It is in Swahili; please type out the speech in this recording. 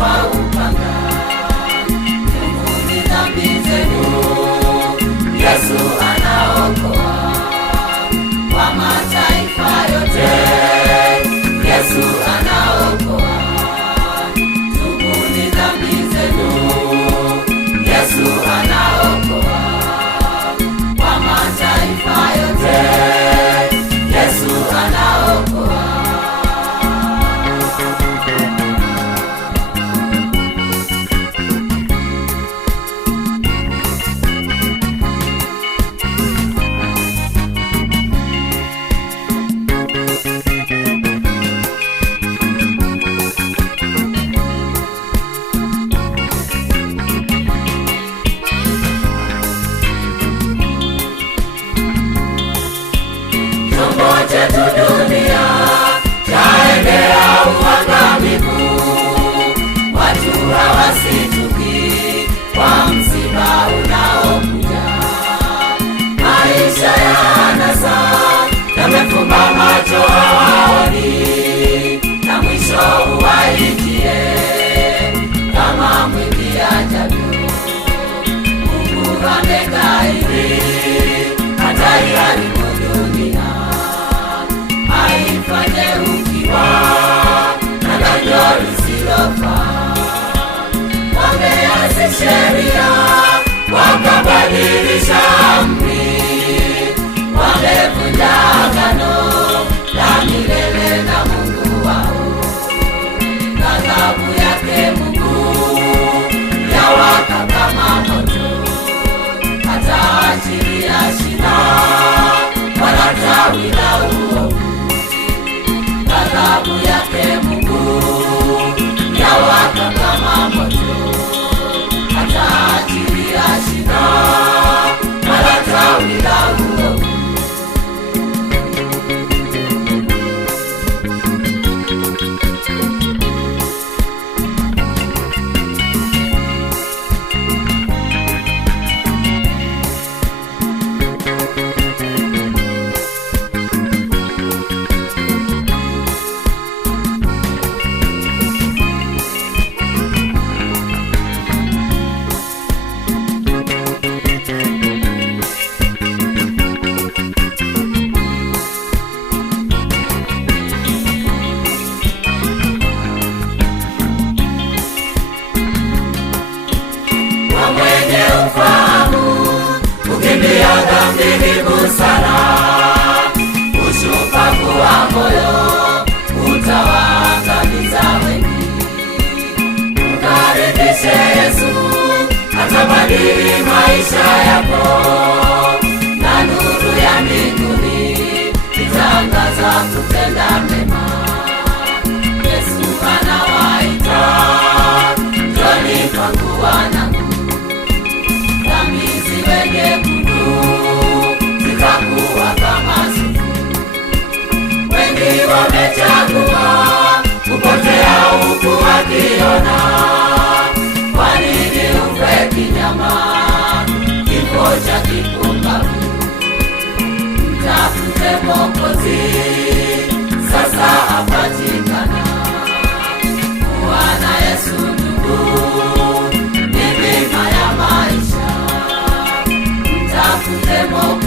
kwa upanga. Tubuni dhambi zenu, Yesu anaokoa. Kwa mataifa yote, Yesu anaokoa. Tubuni dhambi zenu, Yesu anaokoa. Kwa mataifa yote, Yesu anaokoa. Chombo chetu dunia chaendea uangamivu. Watu hawasituki kwa msiba unaokuja. Maisha ya anasa yamefumba macho hawaoni, na mwisho uwaijie kama mwivi ajavyo. Mungu ameghairi hata iharibu dunia, aifanye ukiwa na gando lisilofaa. Wameasi sheria wakabadilisha amri, wamevunja agano la milele na Mungu wao. Ghadhabu yake Mungu yawaka kama moto, hataachilia shina wala tawi la uovu. Ghadhabu yake Mungu yawaka kama moto, hataachilia shina wala tawi la uovu. Kukimbia dhambi ni busara, ushupavu wa moyo utawaangamiza wengi. Mkaribishe Yesu, atabadili maisha yako, na nuru ya mbinguni itangaza kutenda mema. Yesu anawaita, njoni kwangu wanangu. Dhambi ziwe nyekundu, zitakuwa kama sufu. Wengi wamechagua kupotea huku wakiona. Kwa nini ufe kinyama, kifo cha kipumbavu? Mtafute Mwokozi, sasa apatikana. Kuwa na Yesu ndugu, ni bima ya maisha. Mtafute Mwokozi,